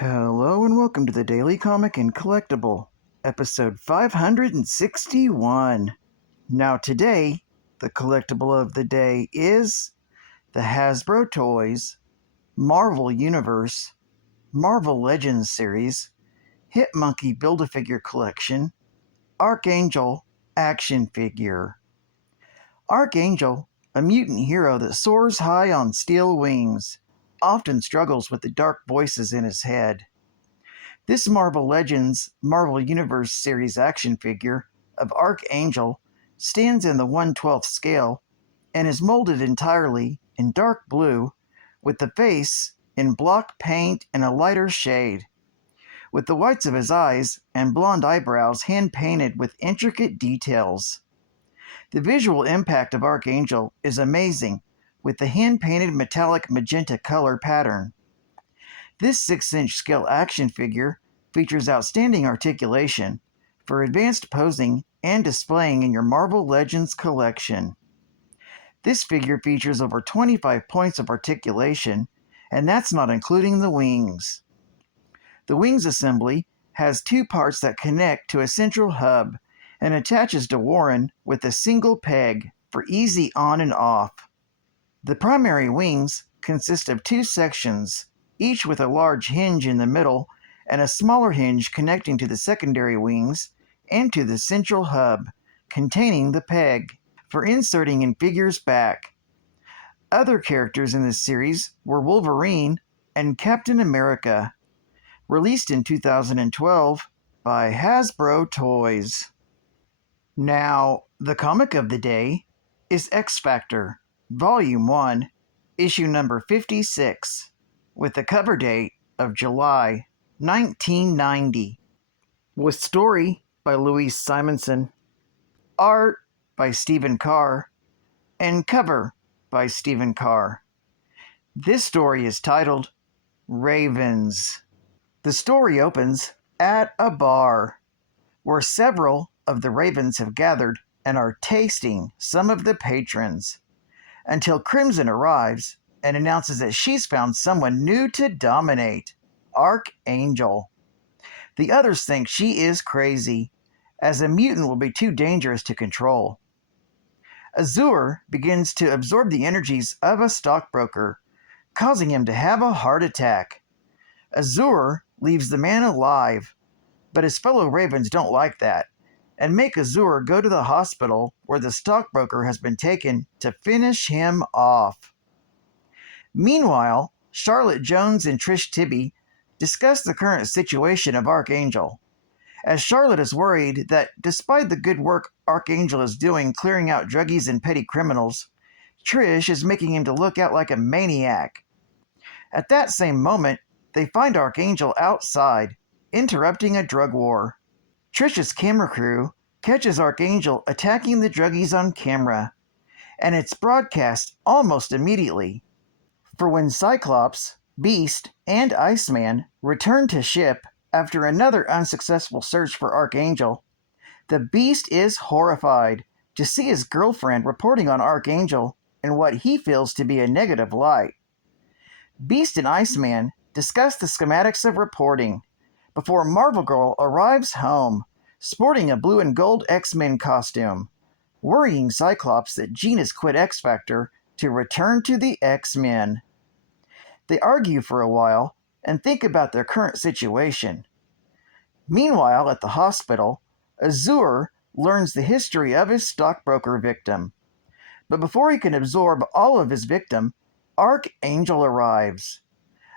Hello and welcome to the Daily Comic and Collectible, episode 561. Now today, the collectible of the day is the Hasbro Toys Marvel Universe Marvel Legends series Hit Monkey Build-A-Figure Collection Archangel Action Figure. Archangel, a mutant hero that soars high on steel wings, often struggles with the dark voices in his head. This Marvel Legends Marvel Universe series action figure of Archangel stands in the 1/12 scale and is molded entirely in dark blue with the face in block paint in a lighter shade, with the whites of his eyes and blonde eyebrows hand-painted with intricate details. The visual impact of Archangel is amazing with the hand-painted metallic magenta color pattern. This 6-inch scale action figure features outstanding articulation for advanced posing and displaying in your Marvel Legends collection. This figure features over 25 points of articulation, and that's not including the wings. The wings assembly has two parts that connect to a central hub and attaches to Warren with a single peg for easy on and off. The primary wings consist of two sections, each with a large hinge in the middle and a smaller hinge connecting to the secondary wings and to the central hub, containing the peg, for inserting in figure's back. Other characters in this series were Wolverine and Captain America, released in 2012 by Hasbro Toys. Now, the comic of the day is X Factor, Volume 1, Issue number 56, with the cover date of July 1990, with story by Louise Simonson, art by Stephen Carr, and cover by Stephen Carr. This story is titled Ravens. The story opens at a bar, where several of the ravens have gathered and are tasting some of the patrons, until Crimson arrives and announces that she's found someone new to dominate, Archangel. The others think she is crazy, as a mutant will be too dangerous to control. Azure begins to absorb the energies of a stockbroker, causing him to have a heart attack. Azure leaves the man alive, but his fellow ravens don't like that, and make Azure go to the hospital where the stockbroker has been taken to finish him off. Meanwhile, Charlotte Jones and Trish Tibby discuss the current situation of Archangel, as Charlotte is worried that despite the good work Archangel is doing clearing out druggies and petty criminals, Trish is making him to look out like a maniac. At that same moment, they find Archangel outside, interrupting a drug war. Trish's camera crew catches Archangel attacking the druggies on camera, and it's broadcast almost immediately. For when Cyclops, Beast, and Iceman return to ship after another unsuccessful search for Archangel, the Beast is horrified to see his girlfriend reporting on Archangel in what he feels to be a negative light. Beast and Iceman discuss the schematics of reporting before Marvel Girl arrives home, sporting a blue and gold X-Men costume, worrying Cyclops that Jean has quit X Factor to return to the X-Men. They argue for a while and think about their current situation. Meanwhile, at the hospital, Azure learns the history of his stockbroker victim. But before he can absorb all of his victim, Archangel arrives.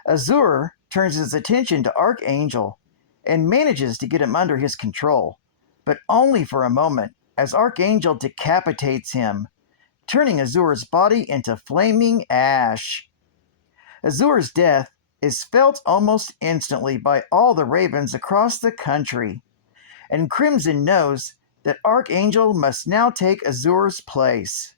Azure turns his attention to Archangel and manages to get him under his control, but only for a moment, as Archangel decapitates him, turning Azure's body into flaming ash. Azure's death is felt almost instantly by all the ravens across the country, and Crimson knows that Archangel must now take Azure's place.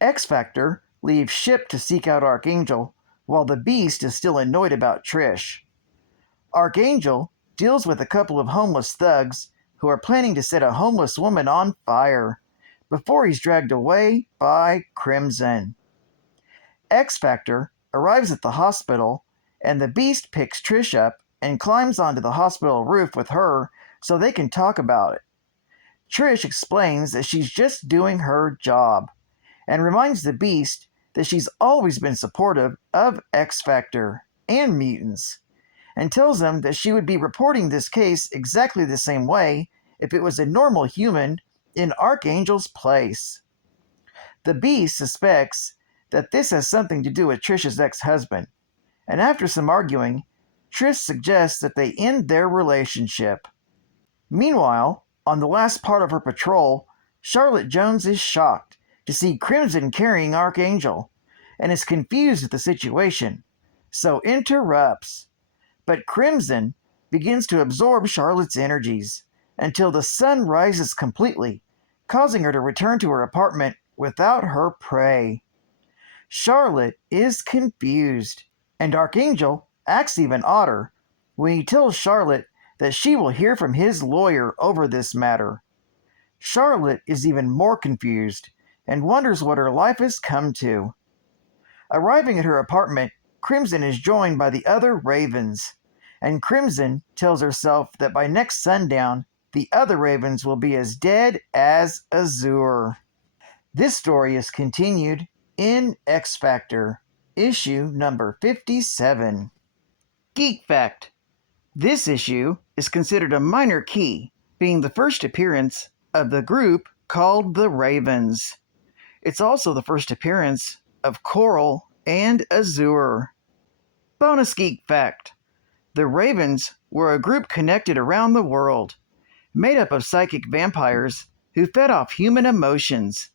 X Factor leaves ship to seek out Archangel, while the Beast is still annoyed about Trish. Archangel deals with a couple of homeless thugs who are planning to set a homeless woman on fire before he's dragged away by Crimson. X Factor arrives at the hospital, and the Beast picks Trish up and climbs onto the hospital roof with her so they can talk about it. Trish explains that she's just doing her job and reminds the Beast that she's always been supportive of X Factor and mutants, and tells him that she would be reporting this case exactly the same way if it was a normal human in Archangel's place. The Beast suspects that this has something to do with Trish's ex-husband, and after some arguing, Trish suggests that they end their relationship. Meanwhile, on the last part of her patrol, Charlotte Jones is shocked to see Crimson carrying Archangel, and is confused at the situation, so interrupts. But Crimson begins to absorb Charlotte's energies until the sun rises completely, causing her to return to her apartment without her prey. Charlotte is confused, and Archangel acts even odder when he tells Charlotte that she will hear from his lawyer over this matter. Charlotte is even more confused and wonders what her life has come to. Arriving at her apartment, Crimson is joined by the other Ravens, and Crimson tells herself that by next sundown, the other Ravens will be as dead as Azure. This story is continued in X Factor, issue number 57. Geek Fact. This issue is considered a minor key, being the first appearance of the group called the Ravens. It's also the first appearance of Coral and Azure. Bonus Geek Fact. The Ravens were a group connected around the world, made up of psychic vampires who fed off human emotions,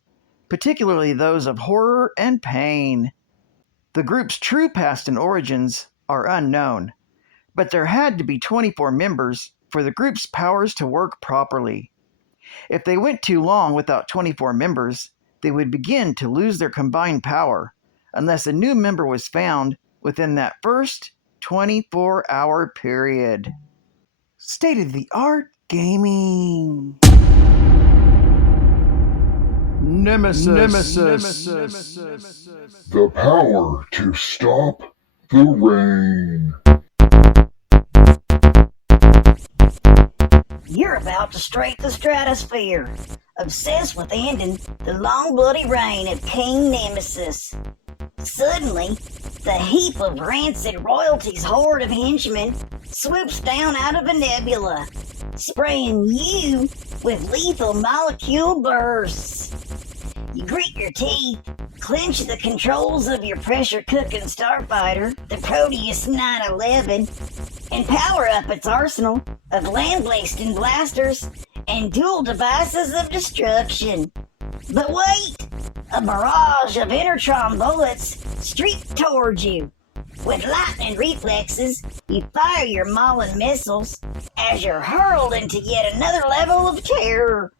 particularly those of horror and pain. The group's true past and origins are unknown, but there had to be 24 members for the group's powers to work properly. If they went too long without 24 members, they would begin to lose their combined power, unless a new member was found within that first 24-hour period. State-of-the-art gaming. Nemesis. The power to stop the rain. You're about to strike the stratosphere, obsessed with ending the long bloody reign of King Nemesis. Suddenly, the heap of rancid royalty's horde of henchmen swoops down out of a nebula, spraying you with lethal molecule bursts. You grit your teeth, clench the controls of your pressure-cooking starfighter, the Proteus 911, and power up its arsenal of land-blasting blasters and dual devices of destruction. But wait! A barrage of Intertron bullets streak towards you. With lightning reflexes, you fire your Mauling missiles as you're hurled into yet another level of terror.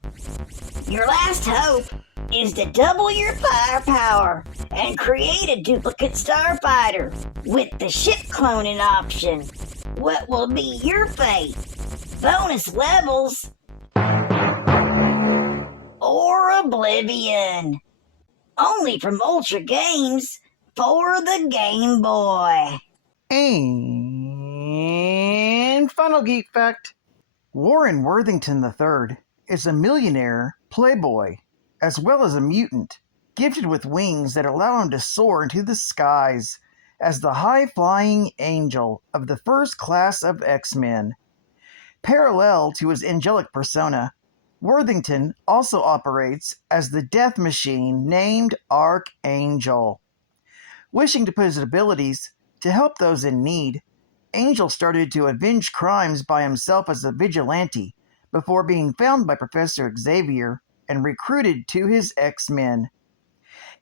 Your last hope is to double your firepower and create a duplicate starfighter with the ship cloning option. What will be your fate? Bonus levels or oblivion? Only from Ultra Games for the Game Boy. And final geek fact. Warren Worthington III is a millionaire playboy, as well as a mutant, gifted with wings that allow him to soar into the skies as the high-flying angel of the first class of X-Men. Parallel to his angelic persona, Worthington also operates as the death machine named Archangel. Wishing to put his abilities to help those in need, Angel started to avenge crimes by himself as a vigilante before being found by Professor Xavier and recruited to his X-Men.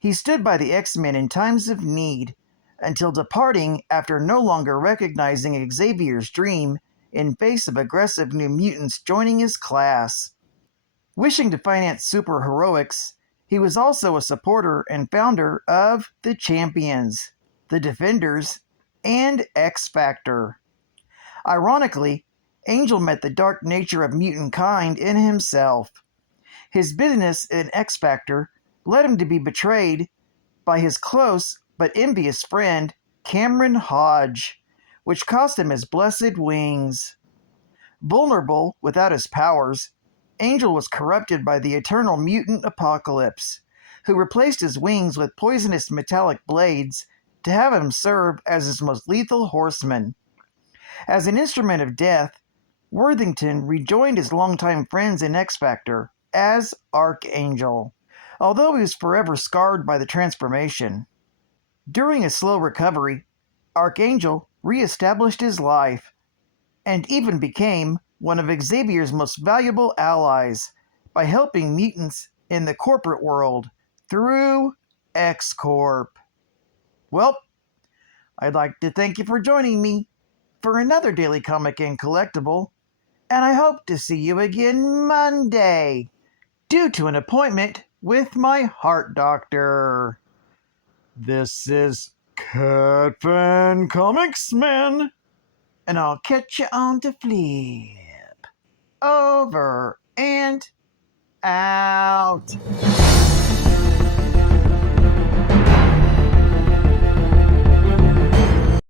He stood by the X-Men in times of need until departing after no longer recognizing Xavier's dream in face of aggressive new mutants joining his class. Wishing to finance superheroics, he was also a supporter and founder of the Champions, the Defenders, and X Factor. Ironically, Angel met the dark nature of mutant kind in himself. His business in X Factor led him to be betrayed by his close but envious friend, Cameron Hodge, which cost him his blessed wings. Vulnerable without his powers, Angel was corrupted by the eternal mutant Apocalypse, who replaced his wings with poisonous metallic blades to have him serve as his most lethal horseman. As an instrument of death, Worthington rejoined his longtime friends in X Factor as Archangel, although he was forever scarred by the transformation. During a slow recovery, Archangel re-established his life and even became one of Xavier's most valuable allies by helping mutants in the corporate world through X Corp. Well, I'd like to thank you for joining me for another Daily Comic and Collectible, and I hope to see you again Monday, due to an appointment with my heart doctor. This is Catfan Comics Man, and I'll catch you on the flip. Over and out.